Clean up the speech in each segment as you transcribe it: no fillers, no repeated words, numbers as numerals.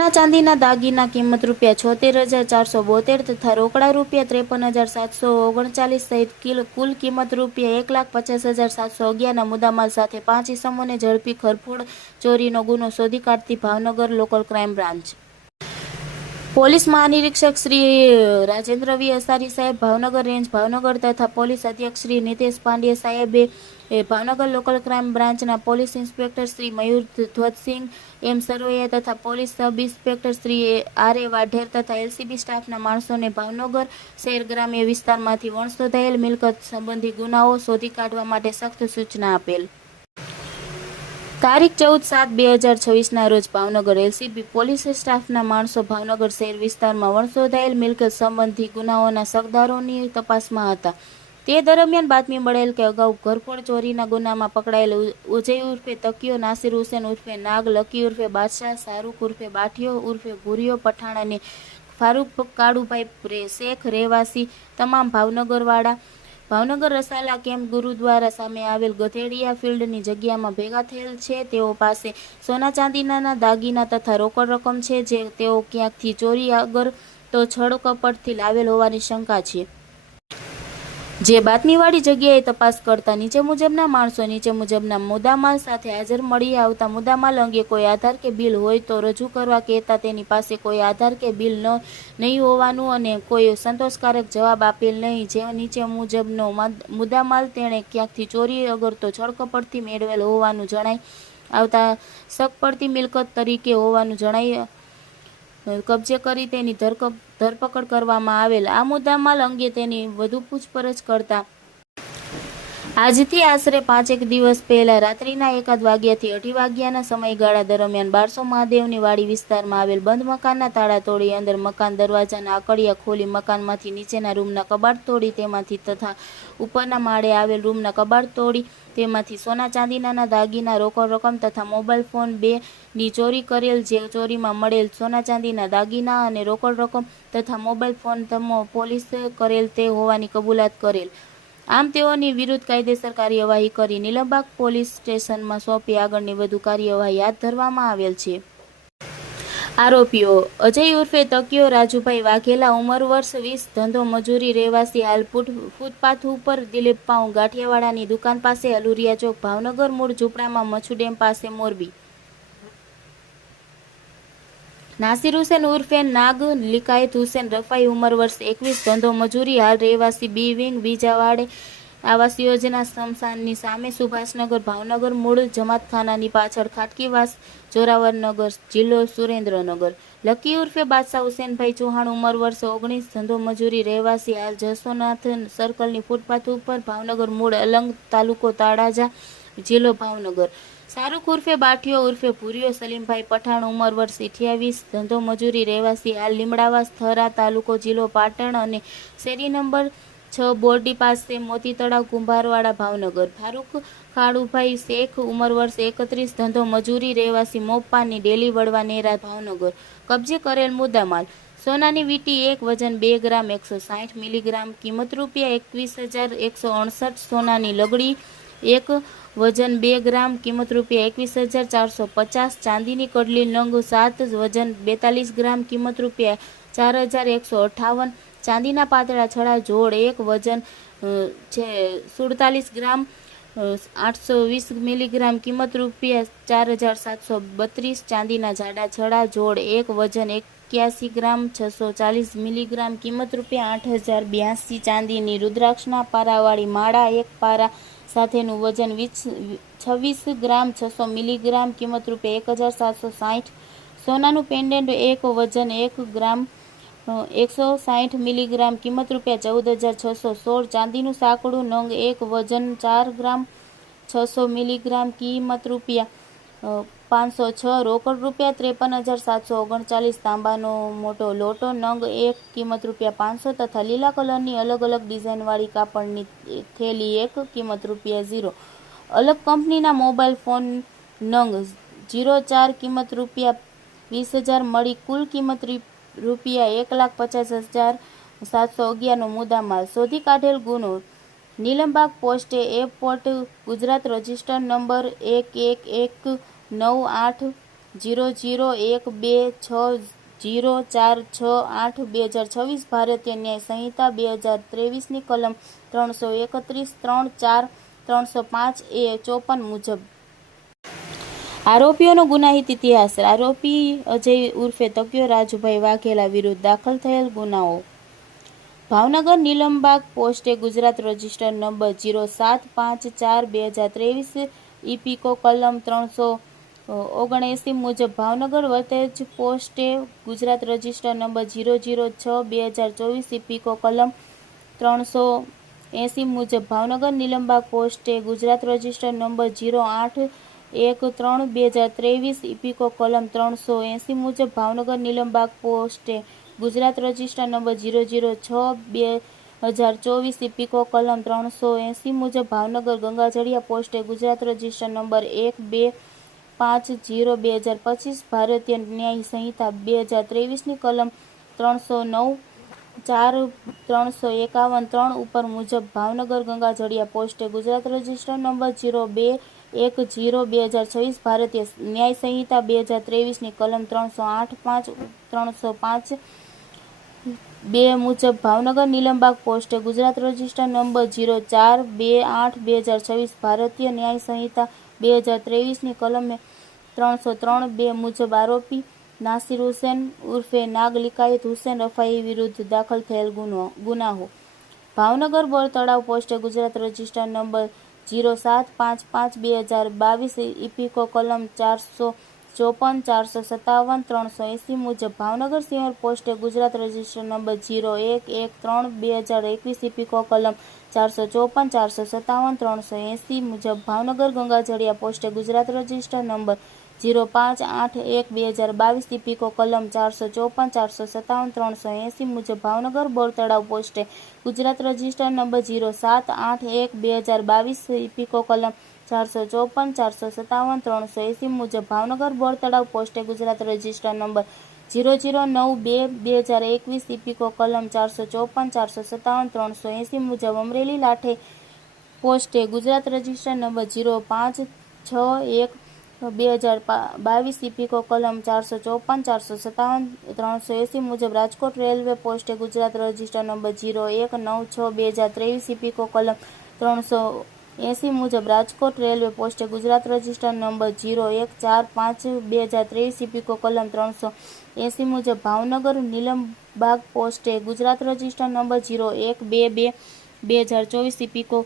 સોના ચાંદીના દાગીના કિંમત ₹76,472 તથા રોકડા ₹53,739 સહિત કુલ કિંમત ₹1,50,711ના મુદ્દામાલ સાથે 5 ઇસમોને ઝડપી ઘરફોડ ચોરીનો ગુનો શોધી કાઢતી Bhavnagar local crime branch. Police મહાનિરીક્ષક શ્રી રાજેન્દ્ર વી અસારી સાહેબ ભાવનગર રેન્જ ભાવનગર તથા પોલીસ અધ્યક્ષ શ્રી નિતેશ પાંડ્યા સાહેબે ભાવનગર લોકલ ક્રાઇમ બ્રાન્ચના police inspector Shri Mayur Dhvajsinh M Sarvaiya તથા police sub inspector Shri R A Vadher તથા એલસીબી સ્ટાફના માણસોને ભાવનગર શહેર ગ્રામ્ય વિસ્તારમાંથી વણશોધાયેલ મિલકત સંબંધી ગુનાઓ શોધી કાઢવા માટે સખ્ત સૂચના આપેલ. તારીખ 14/7/2026ના રોજ ભાવનગર એલસીબી પોલીસ સ્ટાફના માણસો ભાવનગર શહેર વિસ્તારમાં વણશોધાયેલ મિલકત સંબંધી ગુનાઓના શકદારોની તપાસમાં હતા. તે દરમિયાન બાતમી મળેલ કે અગાઉ ઘરફોડ ચોરીના ગુનામાં પકડાયેલ ઉજય ઉર્ફે તકિયો, નાસિર હુસેન ઉર્ફે નાગ, લકી ઉર્ફે બાદશાહ, શાહરૂખ ઉર્ફે બાઠિયો ઉર્ફે ભૂરિયો પઠાણ અને ફારૂક કાળુભાઈ શેખ રહેવાસી તમામ ભાવનગરવાળા ભાવનગર રસાલા કેમ્પ ગુરુદ્વારા સામે આવેલ ગધેડિયા ફિલ્ડની જગ્યામાં ભેગા થયેલ છે. તેઓ પાસે સોના ચાંદીના દાગીના તથા રોકડ રકમ છે જે તેઓ ક્યાંકથી ચોરી અગર તો છળકપટથી લાવેલ હોવાની શંકા છે. જે બાતમીવાળી જગ્યાએ તપાસ કરતા નીચે મુજબના માણસો નીચે મુજબના મુદ્દામાલ સાથે હાજર મળી આવતા મુદ્દામાલ અંગે કોઈ આધાર કે બિલ હોય તો રજૂ કરવા કહેતા તેની પાસે કોઈ આધાર કે બિલ નહીં હોવાનું અને કોઈ સંતોષકારક જવાબ આપેલ નહીં. જે નીચે મુજબનો મુદ્દામાલ તેણે ક્યાંકથી ચોરી અગર તો છળકપટથી મેળવેલ હોવાનું જણાઈ આવતા શક પડતી મિલકત તરીકે હોવાનું જણાઈ કબજે કરી તેની ધરપકડ કરવામાં આવેલ. આ મુદ્દામાલ અંગે તેની વધુ પૂછપરછ કરતા આજથી આશરે 5 દિવસ પહેલા રાત્રિના 1 વાગ્યાથી 2 વાગ્યાના સમયગાળા દરમિયાન 1200 મહાદેવની વાડી વિસ્તારમાં આવેલ બંધ મકાનના તાળા તોડી અંદર મકાન દરવાજાના આકડિયા ખોલી મકાનમાંથી નીચેના રૂમના કબાટ તોડી તેમાંથી તથા ઉપરના માળે આવેલ રૂમના કબાટ તોડી તેમાંથી સોના ચાંદીના દાગીના, રોકડ રકમ તથા મોબાઈલ ફોન 2ની ચોરી કરેલ. જે ચોરીમાં મળેલ સોના ચાંદીના દાગીના અને રોકડ રકમ તથા મોબાઈલ ફોન પોલીસ કરેલ તે હોવાની કબૂલાત કરેલ. આમ તેઓની વિરુદ્ધ કાયદેસર કાર્યવાહી કરી નીલમબાગ પોલીસ સ્ટેશનમાં સોંપી આગળની વધુ કાર્યવાહી હાથ ધરવામાં આવેલ છે. આરોપીઓ અજય ઉર્ફે તકિયો રાજુભાઈ વાઘેલા, ઉંમર વર્ષ 20, ધંધો મજૂરી, રહેવાસી હાલ ફૂટપાથ ઉપર, દિલીપ પાઉં ગાંઠિયાવાડાની દુકાન પાસે, અલુરિયા ચોક ભાવનગર, મૂળ ઝૂંપડામાં મચ્છુ ડેમ પાસે મોરબી. નાસિર હુસેન ઉર્ફે નાગ, લિકાયત હુસેન રફાઈ, ઉંમર વર્ષ 21, ધંધો મજૂરી, હાલ રહેવાસી બી વિંગ બીજાવાડે, આવાસ યોજના સ્મશાનની સામે સુભાષનગર ભાવનગર, મૂળ જમાતખાનાની પાછળ ખાટકીવાસ જોરાવરનગર, જિલ્લો સુરેન્દ્રનગર. લકી ઉર્ફે બાદશાહ હુસેનભાઈ ચૌહાણ, ઉંમર વર્ષ 19, ધંધો મજૂરી, રહેવાસી હાલ જસોનાથ સર્કલની ફૂટપાથ ઉપર ભાવનગર, મૂળ અલંગ, તાલુકો તળાજા, જિલ્લો ભાવનગર. શાહરૂખ ઉર્ફે બાઠિયો ઉર્ફે ભૂરિયો સલીમભાઈ પઠાણ, ઉંમર વર્ષ 28, ધંધો મજૂરી, રહેવાસી હાલ લીમડાવાસ થરા, તાલુકો જિલ્લો પાટણ અને શેરી નંબર 6 બોરડી પાસે મોતી તળાવ કુંભારવાડા ભાવનગર. ફારૂક કાળુભાઈ શેખ, ઉંમર વર્ષ 31, ધંધો મજૂરી, રહેવાસી મોપાની ડેલી વડવા નેરા ભાવનગર. કબજે કરેલ મુદ્દામાલ: સોનાની વીંટી 1, વજન 2 ગ્રામ 160 મિલીગ્રામ, કિંમત ₹21,168. સોનાની લગડી 1, વજન 2 ગ્રામ, કિંમત ₹21,450. ચાંદીની કડલી નંગ 7, વજન 42 ગ્રામ, કિંમત ₹4,158. ચાંદીના પાતળા છડા જોડ 1, વજન 47 ગ્રામ 820 મિલીગ્રામ, કિંમત ₹4,732. ચાંદીના જાડા છડા જોડ 1, વજન 81 ગ્રામ 640 મિલીગ્રામ, કિંમત ₹8,082. ચાંદીની રુદ્રાક્ષના પારાવાળી માળા 1 પારા સાથેનું વજન 26 ગ્રામ 600 મિલીગ્રામ, કિંમત ₹1,760. સોનાનું પેન્ડન્ટ 1, વજન 1 ગ્રામ 160 મિલીગ્રામ, કિંમત ₹14,616. ચાંદીનું સાંકડું નંગ 1, વજન 4 ગ્રામ 600 મિલીગ્રામ, કિંમત ₹506. રોકડ ₹53,739. તાંબાનો મોટો લોટો નંગ 1, કિંમત ₹500 તથા લીલા કલરની અલગ અલગ ડિઝાઇનવાળી કાપડની થેલી 1, કિંમત ₹0. અલગ કંપનીના મોબાઈલ ફોન નંગ 04, કિંમત ₹20,000 મળી કુલ કિંમત ₹1,50,711નો મુદ્દામાલ શોધી કાઢેલ ગુનો નીલમબાગ પોસ્ટે એરપોર્ટ ગુજરાત રજિસ્ટર નંબર 11198 00126046 ભારતીય ન્યાય સંહિતા 2023ની કલમ 331, 3, 4, 305 એ 54 મુજબ આરોપીઓનો ગુનાહિત ઇતિહાસ. આરોપી અજય ઉર્ફે તકિયો રાજુભાઈ વાઘેલા વિરુદ્ધ દાખલ થયેલ ગુનાઓ: ભાવનગર નીલમબાગ પોસ્ટે ગુજરાત રજિસ્ટર નંબર 0754/2023 ઇપીકો કલમ 379 મુજબ ભાવનગર વતેજ પોસ્ટે ગુજરાત રજિસ્ટર નંબર 006/2024 ઇપીકો કલમ 380 મુજબ ભાવનગર નીલમબાગ પોસ્ટે ગુજરાત રજિસ્ટર નંબર 0813/2023 ઇપીકો કલમ 380 મુજબ ભાવનગર નીલમબાગ પોસ્ટે ગુજરાત રજિસ્ટર નંબર 006/2024 ઇપીકો કલમ 380 મુજબ ભાવનગર ગંગાજળિયા પોસ્ટે ગુજરાત રજિસ્ટર નંબર 1250/2025 ભારતીય ન્યાય સંહિતા 2023ની કલમ 309, 4, 351, 3 ઉપર મુજબ ભાવનગર ગંગાજળિયા પોસ્ટે ગુજરાત રજિસ્ટર નંબર 0210/2026 ભારતીય ન્યાય સંહિતા 2023ની કલમ 308, 5, 305 મુજબ ભાવનગર નીલમબાગ પોસ્ટે ગુજરાત રજિસ્ટર નંબર 0428/2026 ભારતીય ન્યાય સંહિતા 2023ની કલમ 303 મુજબ આરોપી નાસિર હુસેન ઉર્ફે નાગ લિકાયત હુસેન રફાઈ વિરુદ્ધ દાખલ થયેલ ગુનાઓ: ભાવનગર બોર તળાવ પોસ્ટે ગુજરાત રજિસ્ટર નંબર 0755/2022 ઇપીકો કલમ 454, 457, 380 મુજબ ભાવનગર સિંહોર પોસ્ટે ગુજરાત રજિસ્ટર નંબર 0113/2021 ઇપીકો કલમ 454, 457, 380 મુજબ ભાવનગર ગંગાજળિયા પોસ્ટે ગુજરાત રજિસ્ટર નંબર 0581/2022 ઇપીકો કલમ 454, 457, 380 મુજબ ભાવનગર બોર તળાવ પોસ્ટે ગુજરાત રજિસ્ટર નંબર 0781/2022 ઇપીકો કલમ 454, 457, 380 મુજબ ભાવનગર બોર તળાવ પોસ્ટે ગુજરાત રજિસ્ટર નંબર 0092/2021 ઇપીકો કલમ 454, 457, 380 મુજબ અમરેલી લાઠી પોસ્ટે ગુજરાત રજિસ્ટર નંબર 0561/2022 ઇપીકો કલમ 454, 457, 380 મુજબ રાજકોટ રેલવે પોસ્ટે ગુજરાત રજિસ્ટર નંબર 0196/2023 ઇપીકો કલમ 380 મુજબ રાજકોટ રેલવે પોસ્ટે ગુજરાત રજિસ્ટર નંબર 0145/2023 ઇપીકો કલમ 380 મુજબ ભાવનગર નીલમબાગ પોસ્ટે ગુજરાત રજિસ્ટર નંબર 0122/2024 ઇપીકો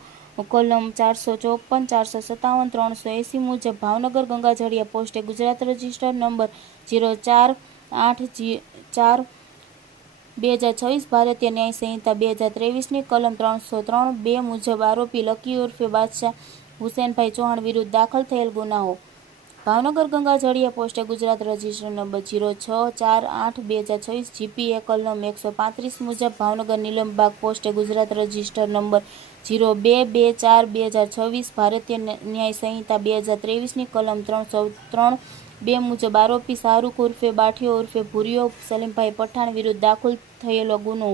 કલમ 454, 457, 380 મુજબ ભાવનગર ગંગાજળિયા પોસ્ટે ગુજરાત રજિસ્ટર નંબર 0484/2026 ભારતીય ન્યાય સંહિતા 2023ની કલમ 303 મુજબ આરોપી લકી ઉર્ફે બાદશાહ હુસેનભાઈ ચૌહાણ વિરુદ્ધ દાખલ થયેલ ગુનાઓ: ભાવનગર ગંગાજળિયા પોસ્ટે ગુજરાત રજિસ્ટર નંબર 0648/2026 જીપીએ કલમ 135 મુજબ ભાવનગર નીલમબાગ પોસ્ટે ગુજરાત રજિસ્ટર નંબર 0224/2026 ભારતીય ન્યાય સંહિતા 2023ની કલમ 303 મુજબ આરોપી શાહરૂખ ઉર્ફે બાઠિયો ઉર્ફે ભૂરિયો સલીમભાઈ પઠાણ વિરુદ્ધ દાખલ થયેલો ગુનો: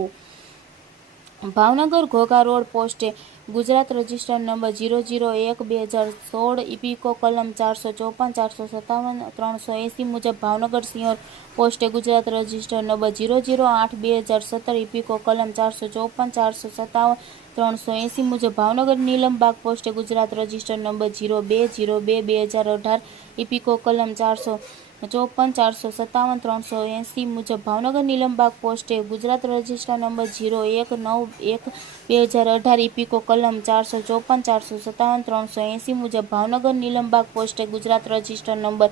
ભાવનગર ઘોઘા રોડ પોસ્ટે ગુજરાત રજિસ્ટર નંબર 001/2016 ઇપીકો કલમ 454, 457, 380 મુજબ ભાવનગર સિંહોર પોસ્ટે ગુજરાત રજિસ્ટર નંબર 008/2017 ઇપીકો કલમ 454, 457, 380 મુજબ ભાવનગર નીલમબાગ પોસ્ટે ગુજરાત રજિસ્ટર નંબર 0202/2018 ઇપીકો કલમ 454, 457, 380 મુજબ ભાવનગર નીલમબાગ પોસ્ટે ગુજરાત રજિસ્ટર નંબર 0191/2018 ઇપીકો કલમ 454, 457, 380 મુજબ ભાવનગર નીલમબાગ પોસ્ટે ગુજરાત રજિસ્ટર નંબર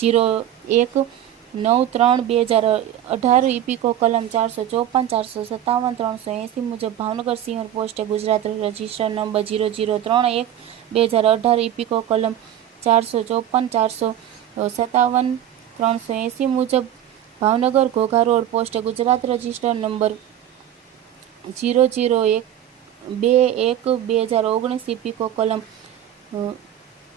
0193/2018 ઇપીકો કલમ 454, 457, 380 મુજબ ભાવનગર સિંહોર પોસ્ટે ગુજરાત રજિસ્ટર નંબર 0031/2018 ઇપીકો કલમ 454, 457, 380 મુજબ ભાવનગર ઘોઘા રોડ પોસ્ટે ગુજરાત રજિસ્ટર નંબર 00221/2019 ઇપીકો કલમ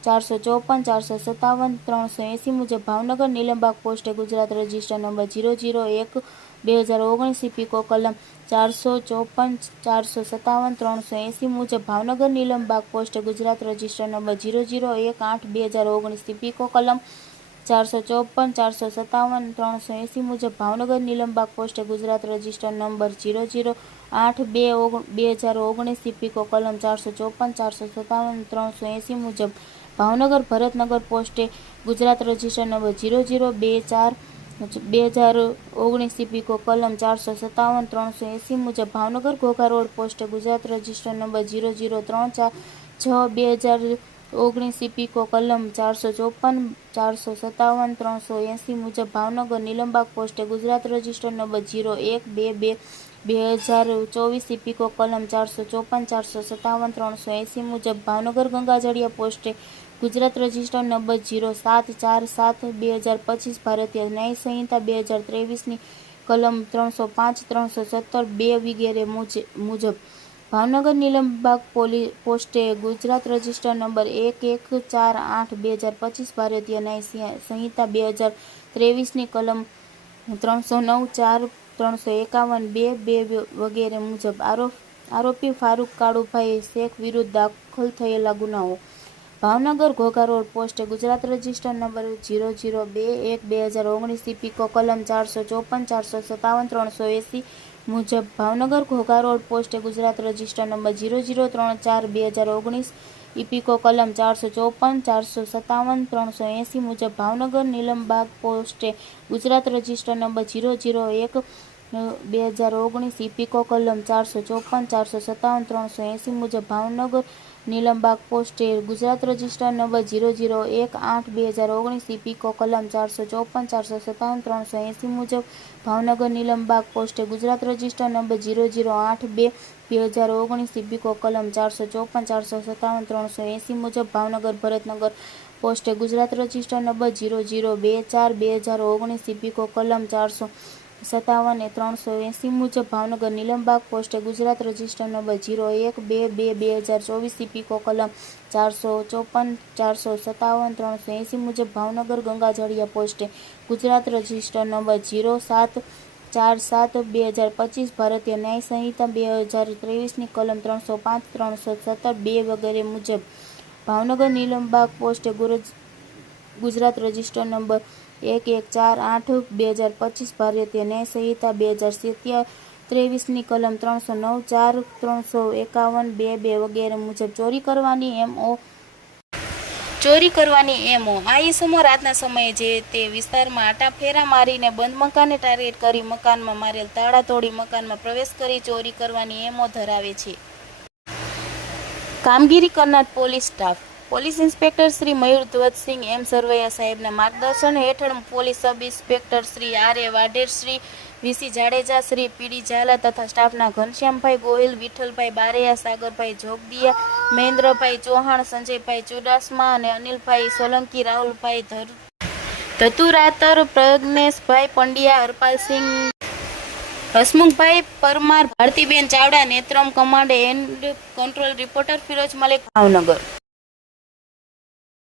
454, 457, 380 મુજબ ભાવનગર નીલમબાગ પોસ્ટે ગુજરાત રજિસ્ટર નંબર 001/2019 ઇપીકો કલમ 454, 457, 380 મુજબ ભાવનગર નીલમબાગ પોસ્ટે ગુજરાત રજિસ્ટર નંબર 0018/2019 ઇપીકો કલમ 454 457 380 મુજબ ભાવનગર નીલમબાગ પોસ્ટે ગુજરાત રજિસ્ટર નંબર 008/2019 ઇપીકો કલમ 454 457 380 મુજબ ભાવનગર ભરતનગર પોસ્ટે ગુજરાત રજિસ્ટર નંબર 00/2019 ઇપીકો કલમ 457 380 મુજબ ભાવનગર ઘોઘા રોડ પોસ્ટે ગુજરાત રજિસ્ટર નંબર 00346/2019 ઇપીકો કલમ 454 457 380 મુજબ ભાવનગર નીલમબાગ પોસ્ટે ગુજરાત રજિસ્ટર નંબર 01/2/2024 ઇપીકો કલમ 454 457 380 મુજબ ભાવનગર ગંગાજળિયા પોસ્ટે ગુજરાત રજિસ્ટર નંબર 0747/2025 ભારતીય ન્યાય સંહિતા 2023ની કલમ 305 317 2 વગેરે મુજબ ભાવનગર નીલમબાગ પોસ્ટે ગુજરાત રજિસ્ટર નંબર 1148/2025 ભારતીય ન્યાય સંહિતા 2023ની કલમ 309 4 351 2 વગેરે મુજબ આરોપી ફારૂક કાળુભાઈ શેખ વિરુદ્ધ દાખલ થયેલા ગુનાઓ ભાવનગર ઘોઘા રોડ પોસ્ટે ગુજરાત રજિસ્ટર નંબર 002/1/2019 ઇપીકો કલમ 454 457 380 મુજબ ભાવનગર ઘોઘા રોડ પોસ્ટે ગુજરાત રજિસ્ટર નંબર 0034/2019 ઇપીકો કલમ 454 457 380 મુજબ ભાવનગર નીલમબાગ પોસ્ટે ગુજરાત રજિસ્ટર નંબર 001/2019 ઇપીકો કલમ 454 457 380 મુજબ ભાવનગર નીલમબાગ પોસ્ટે ગુજરાત રજિસ્ટર નંબર 001/8/2019 ઇપીકો કલમ 454 457 380 મુજબ ભાવનગર નીલમબાગ પોસ્ટે ગુજરાત રજિસ્ટર નંબર 008/2019 ઇપીકો કલમ 454 457 380 મુજબ ભાવનગર ભરતનગર પોસ્ટે ગુજરાત રજિસ્ટર નંબર 0024/2019 ઇપીકો કલમ 457 380 મુજબ ભાવનગર નીલમબાગ પોસ્ટે ગુજરાત રજિસ્ટર નંબર 01/2/2024 ઇપીકો કલમ 454 457 380 મુજબ ભાવનગર ગંગાજળિયા પોસ્ટે ગુજરાત રજિસ્ટર નંબર 0747/2025 ભારતીય ન્યાય સંહિતા 2023ની કલમ 305 317 2 વગેરે મુજબ ભાવનગર નીલમબાગ પોસ્ટે ગુજરાત રજિસ્ટર નંબર 1148/2025 ભારતીય ન્યાય સંહિતા 2023ની કલમ 309 4 351 2 વગેરે મુજબ ચોરી કરવાની એમો આ ઈસમો રાતના સમયે જે તે વિસ્તારમાં આટાફેરા મારીને બંધ મકાનને ટાર્ગેટ કરી મકાનમાં મારેલ તાળા તોડી મકાનમાં પ્રવેશ કરી ચોરી કરવાની એમો ધરાવે છે. કામગીરી કરનાર police staff police inspector Shri Mayur Dhvajsinh M Sarvaiya સાહેબના માર્ગદર્શન હેઠળ police sub inspector Shri R A. Vadher, Shri V C. Jadeja, Shri P D. Zala તથા સ્ટાફના ઘનશ્યામભાઈ ગોહિલ, વિઠ્ઠલભાઈ બારૈયા, સાગરભાઈ જોગદિયા, મહેન્દ્રભાઈ ચૌહાણ, સંજયભાઈ ચુડાસમા અને Anilbhai Solanki, Rahulbhai Dhaturatar, Pragneshbhai Pandya, Harpalsinh, Hasmukhbhai Parmar, Bhartiben Chavda, Netram command and control reporter Firoz Malik, Bhavnagar.